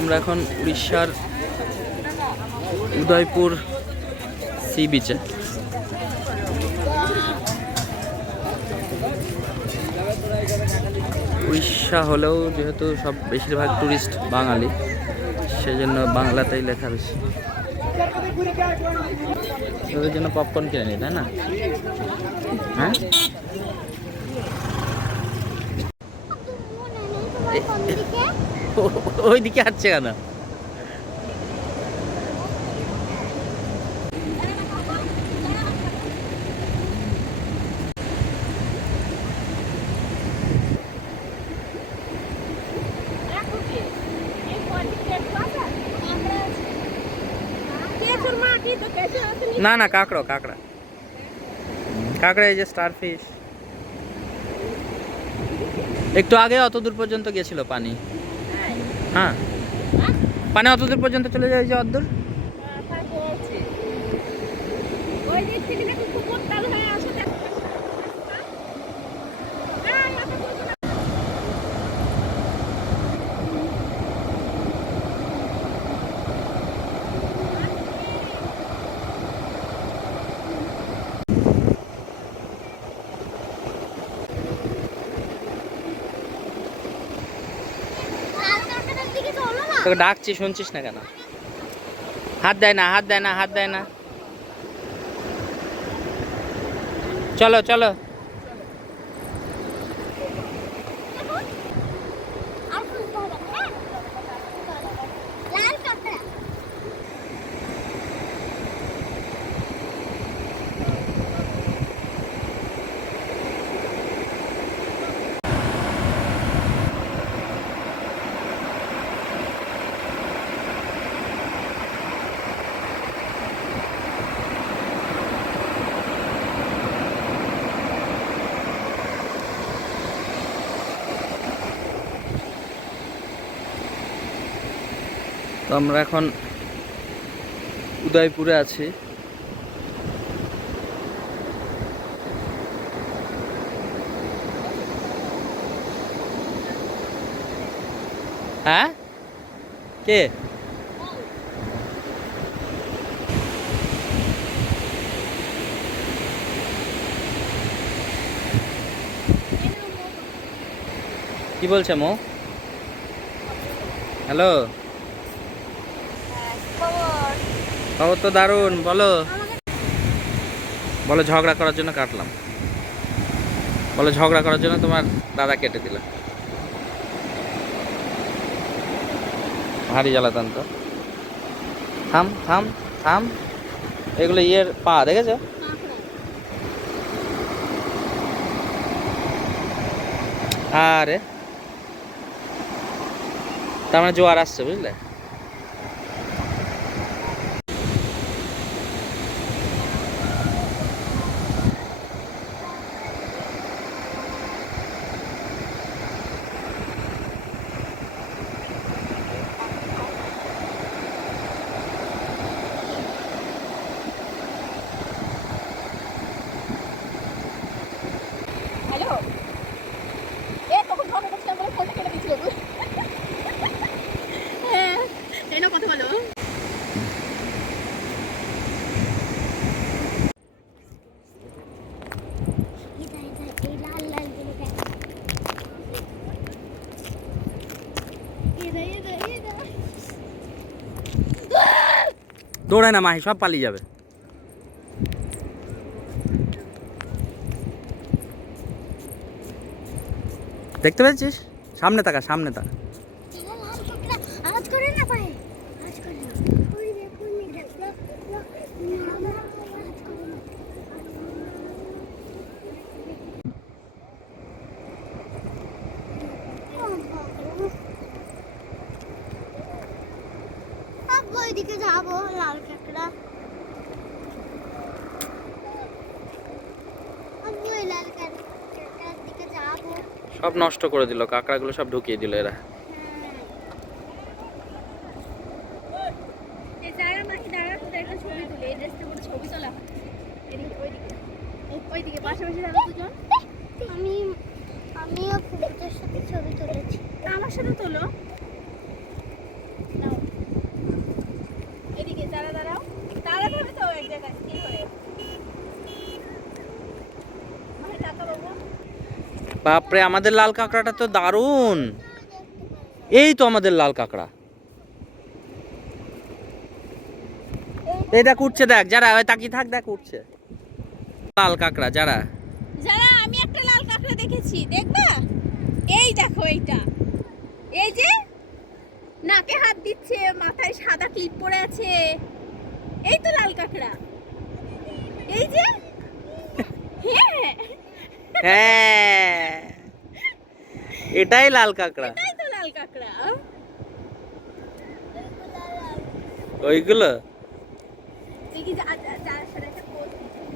আমরা এখন উড়িষ্যার উদয়পুর সি বিচে। উড়িষ্যা হলেও যেহেতু সব বেশিরভাগ টুরিস্ট বাঙালি, সেজন্য বাংলাতেই লেখা বেশি। ওদের জন্য পপকর্ন কিনে নি, তাই না? হ্যাঁ, ওই দিকে আসছে কেন? না না, কাঁকড়া কাঁকড়া কাঁকড়া, এই যে স্টার ফিশ। একটু আগে অত দূর পর্যন্ত গেছিল পানি। হ্যাঁ, পানি অত দূর পর্যন্ত চলে যায়, যে অদ্দূর। তোকে ডাকছি, শুনছিস না কেন? হাত দেয় না, হাত দেয় না, হাত দেয় না। চলো চলো। তো আমরা এখন উদয়পুরে আছি। হ্যাঁ, কে? কি বলছে মো? হ্যালো, খবর তো দারুণ। বলো বলো, ঝগড়া করার জন্য কাটলাম। বলো, ঝগড়া করার জন্য তোমার দাদা কেটে দিল। ভারী জ্বালাতন তো। থাম থাম থাম, এগুলো ইয়ের পা, দেখেছো? আরে, তার মানে জোয়ার আসছে, বুঝলে? দৌড়ায় না মাহি, সব পালিয়ে যাবে। দেখতে পেয়েছিস? সামনে তাকা, সামনে তাকা। ওইদিকে যাবো, লাল কাঁকড়া। সব নষ্ট করে দিল, কাঁকড়াগুলো সব ঢুকিয়ে দিল এরা। আমিও ফুলের সাথে ছবি তুলেছি। আমার সাথে তোলো। বাপরে, আমাদের লাল কাঁকড়াটা তো দারুণ। এই তো আমাদের লাল কাঁকড়া। এই দেখ উঠছে, দেখ যারা, ওই তাকিয়ে থাক, দেখ উঠছে লাল কাঁকড়া। যারা যারা, আমি একটা লাল কাঁকড়া দেখেছি, দেখবা? এই দেখো এইটা, এই যে নাকে হাত দিচ্ছে, মাথায় সাদা ক্লিপ পরে আছে, এই তো লাল কাঁকড়া। এই যে, হ্যাঁ হ্যাঁ, এটাই লাল কাঁকড়া। এটাই তো লাল কাঁকড়া। ওইগুলো দেখি যার সাথে একটা পোজ দিচ্ছে।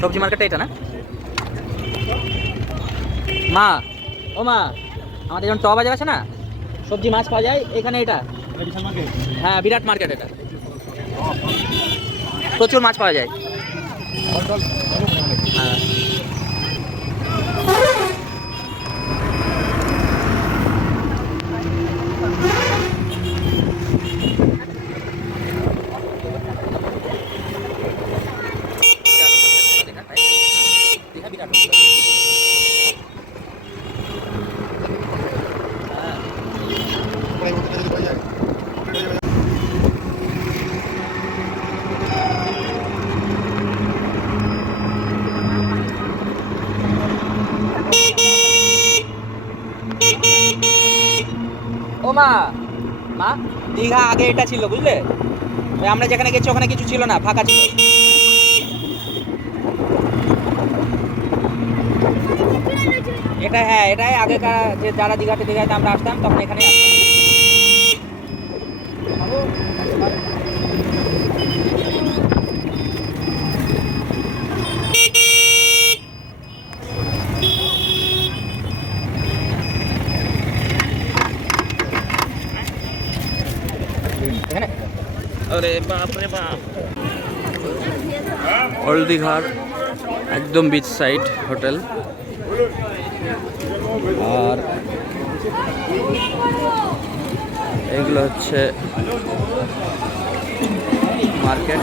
সবজি মার্কেটটা এটা না মা? ও মা, আমাদের যখন ট বাজার আছে না, সবজি মাছ পাওয়া যায় এখানে। এটা হ্যাঁ, বিরাট মার্কেট এটা, প্রচুর মাছ পাওয়া যায়। হ্যাঁ। ও মা, মা, দীঘা আগে এটা ছিল, বুঝলে? ওই আমরা যেখানে গেছি ওখানে কিছু ছিল না, ফাঁকা ছিল। এটা হ্যাঁ, এটাই আগেকার যে যারা দীঘাতে আমরা আসতাম তখন এখানে আসতাম। এখানে আরে বাপ রে বাপ, ওল্ড দীঘার একদম বিচ সাইড হোটেল। আর এগুলো হচ্ছে মার্কেট।